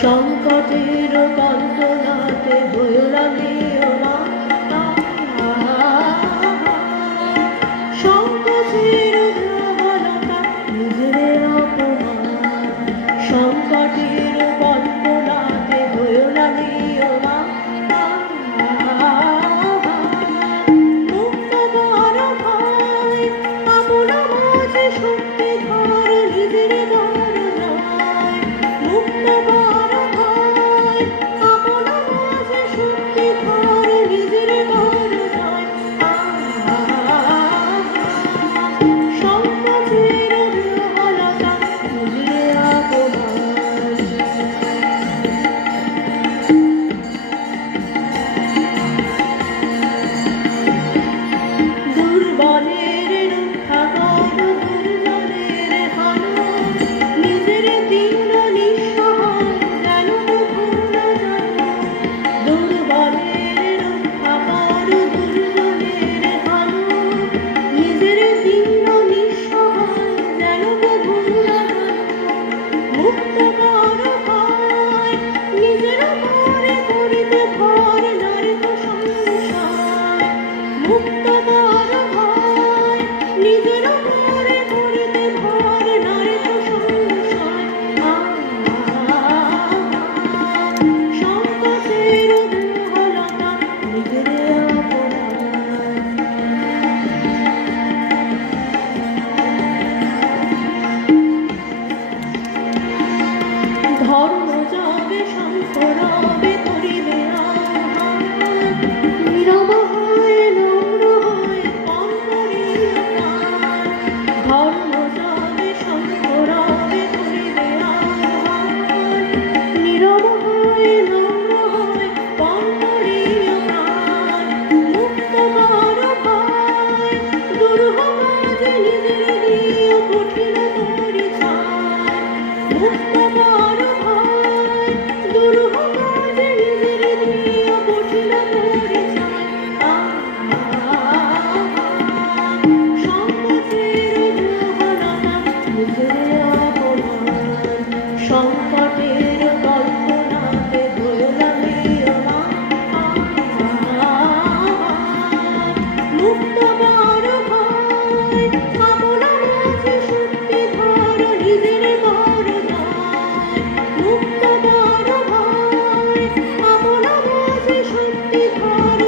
সংকটের কল্পনাতে হইও না মেয়না, সংকোচের প্রবলতা নিজের অপমান, সংকটের কল্পনাতে হইও না মেয়না, মুক্ত কর ভয় আপন মাঝে শক্তি ধর নিজের দরজায়, মুক্ত কর ভয় আপন মাঝে শক্তি ধর নিজের দরজায়, সংকোচের দুর্বলতা নিজের অপমান। দুর্বলের রক্ষা কর দুর্বলের হানো, নিজের দীন নিঃসহায় যেন ভুল না জানো, দুর্বলের রক্ষা কর দুর্বলের হানো, নিজের দীন নিঃসহায় যেন ভুল না জানো, মুক্ত কর ভয় নিজের পরে করিতে ভর নারীত সংসার, মুক্ত কর ভয় নিজের পরে করিতে ভর নারীত সংসার, সংকোচের দুর্বলতা নিজের অপমান। ধর্ম যাবে শঙ্করবে করিবে আহ্বান, নীরব হয়ে নম্র হয়ে পণ করিও প্রাণ, ধর্ম যাবে শঙ্করবে করিবে আহ্বান, নীরব হয়ে নম্র হয়ে পণ করিও প্রাণ, মুক্ত কর ভয় দুরূহ কাজে নিজের দিও কঠিন পরিচয়, মুক্ত কর ভয় দুরূহ কাজে নিজের দিও কঠিন পরিচয়, সংকোচের দুর্বলতা নিজের অপমান, সংকটের কল্পনাতে হইও না মেয়না, মুক্ত কর ভয় আপন মাঝে শক্তি ধর নিজের দরজায়, মুক্ত কর ভয় আপন মাঝে শক্তি ধর